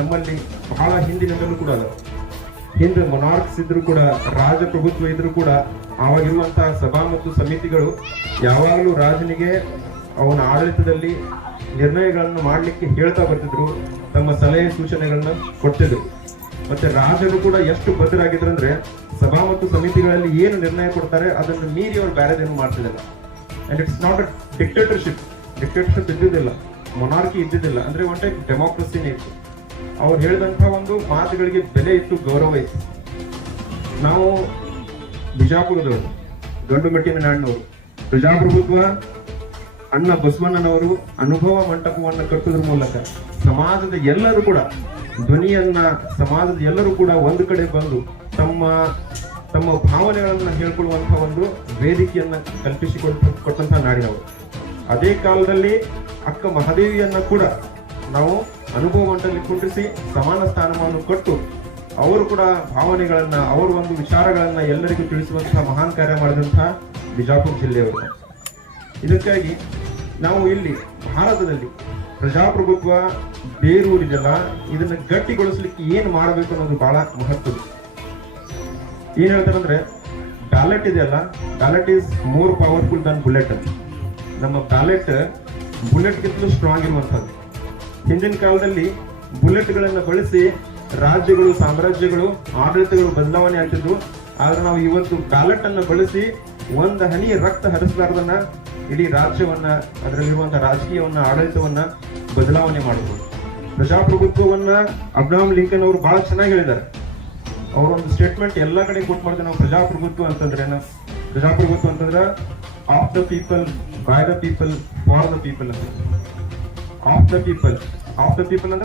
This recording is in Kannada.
ನಮ್ಮಲ್ಲಿ ಬಹಳ ಹಿಂದಿನಿಂದಲೂ ಕೂಡ ಅದ ಹಿಂದೆ ಮೊನಾರ್ಕ್ಸ್ ಇದ್ರು ಕೂಡ, ರಾಜಪ್ರಭುತ್ವ ಇದ್ರು ಕೂಡ, ಆವಾಗಿರುವಂತಹ ಸಭಾ ಮತ್ತು ಸಮಿತಿಗಳು ಯಾವಾಗಲೂ ರಾಜನಿಗೆ ಅವನ ಆಡಳಿತದಲ್ಲಿ ನಿರ್ಣಯಗಳನ್ನು ಮಾಡಲಿಕ್ಕೆ ಹೇಳ್ತಾ ಬರ್ತಿದ್ರು, ತಮ್ಮ ಸಲಹೆ ಸೂಚನೆಗಳನ್ನ ಕೊಡ್ತಿದ್ರು. ಮತ್ತೆ ರಾಜರು ಕೂಡ ಎಷ್ಟು ಬದ್ಧರಾಗಿದ್ರು ಅಂದ್ರೆ, ಸಭಾ ಮತ್ತು ಸಮಿತಿಗಳಲ್ಲಿ ಏನು ನಿರ್ಣಯ ಕೊಡ್ತಾರೆ ಅದನ್ನು ಮೀರಿ ಅವ್ರು ಬ್ಯಾರೇದೇನು ಮಾಡ್ತಿದ್ದಿಲ್ಲ. And it's not a dictatorship dictatorship ಇದ್ದಿದ್ದಿಲ್ಲ. ಮೊನಾರ್ಕಿ ಇದ್ದಿದ್ದಿಲ್ಲ. ಅಂದ್ರೆ ಒನ್ ಟೈಪ್ ಡೆಮೋಕ್ರಸಿನೇ ಇತ್ತು. ಅವ್ರು ಹೇಳಿದಂಥ ಒಂದು ಮಾತುಗಳಿಗೆ ಬೆಲೆ ಗೌರವ ಇತ್ತು. ನಾವು ಬಿಜಾಪುರದವರು ಗಂಡುಮೆಟ್ಟಿನ ನಾಡಿನವರು ಪ್ರಜಾಪ್ರಭುತ್ವ ಅಣ್ಣ ಬಸವಣ್ಣನವರು ಅನುಭವ ಮಂಟಪವನ್ನು ಕಟ್ಟೋದ್ರ ಮೂಲಕ ಸಮಾಜದ ಎಲ್ಲರೂ ಕೂಡ, ಧ್ವನಿಯನ್ನ ಸಮಾಜದ ಎಲ್ಲರೂ ಕೂಡ ಒಂದು ಕಡೆ ಬಂದು ತಮ್ಮ ತಮ್ಮ ಭಾವನೆಗಳನ್ನು ಹೇಳ್ಕೊಳ್ಳುವಂತಹ ಒಂದು ವೇದಿಕೆಯನ್ನ ಕಲ್ಪಿಸಿಕೊಟ್ಟು ಕೊಟ್ಟಂತಹ ನಾಡಿನವರು. ಅದೇ ಕಾಲದಲ್ಲಿ ಅಕ್ಕ ಮಹಾದೇವಿಯನ್ನ ಕೂಡ ನಾವು ಅನುಭವ ಕುಟ್ಟಿಸಿ ಕುಂಡ್ರಿಸಿ ಸಮಾನ ಸ್ಥಾನವನ್ನು ಕೊಟ್ಟು ಅವರು ಕೂಡ ಭಾವನೆಗಳನ್ನ, ಅವರ ಒಂದು ವಿಚಾರಗಳನ್ನ ಎಲ್ಲರಿಗೂ ತಿಳಿಸುವಂತಹ ಮಹಾನ್ ಕಾರ್ಯ ಮಾಡಿದಂತಹ ಬಿಜಾಪುರ ಜಿಲ್ಲೆಯವರು. ಇದಕ್ಕಾಗಿ ನಾವು ಇಲ್ಲಿ ಭಾರತದಲ್ಲಿ ಪ್ರಜಾಪ್ರಭುತ್ವ ಬೇರೂರಿದೆಲ್ಲ ಇದನ್ನ ಗಟ್ಟಿಗೊಳಿಸಲಿಕ್ಕೆ ಏನು ಮಾಡಬೇಕು ಅನ್ನೋದು ಬಹಳ ಮಹತ್ವದ ಏನ್ ಹೇಳ್ತಾರಂದ್ರೆ, ಬ್ಯಾಲೆಟ್ ಇದೆಯಲ್ಲ ballot is more powerful than bullet ನಮ್ಮ ಬ್ಯಾಲೆಟ್ ಬುಲೆಟ್ಗಿಂತಲೂ ಸ್ಟ್ರಾಂಗ್ ಇರುವಂಥದ್ದು. ಹಿಂದಿನ ಕಾಲದಲ್ಲಿ ಬುಲೆಟ್ಗಳನ್ನು ಬಳಸಿ ರಾಜ್ಯಗಳು, ಸಾಮ್ರಾಜ್ಯಗಳು, ಆಡಳಿತಗಳು ಬದಲಾವಣೆ ಆಗ್ತಿದ್ವು. ಆದ್ರೆ ನಾವು ಇವತ್ತು ಬ್ಯಾಲೆಟ್ ಅನ್ನು ಬಳಸಿ ಒಂದು ಹನಿ ರಕ್ತ ಹರಿಸಲಾರ್ದನ್ನ ಇಡೀ ರಾಜ್ಯವನ್ನ ಅದರಲ್ಲಿರುವಂತಹ ರಾಜಕೀಯವನ್ನ, ಆಡಳಿತವನ್ನ ಬದಲಾವಣೆ ಮಾಡಬಹುದು ಪ್ರಜಾಪ್ರಭುತ್ವವನ್ನ ಅಬ್ರಾಹಂ ಲಿಂಕನ್ ಅವರು ಬಹಳ ಚೆನ್ನಾಗಿ ಹೇಳಿದ್ದಾರೆ ಒಂದು ಸ್ಟೇಟ್ಮೆಂಟ್ ಎಲ್ಲ ಕಡೆ ಕೊಟ್ಟು ಮಾಡ್ತಾರೆ ನಾವು, ಪ್ರಜಾಪ್ರಭುತ್ವ ಅಂತಂದ್ರೆ ಪ್ರಜಾಪ್ರಭುತ್ವ ಅಂತಂದ್ರೆ of the people by the people for the people ಅಂತ. Of the people of the people ಅಂದ್ರೆ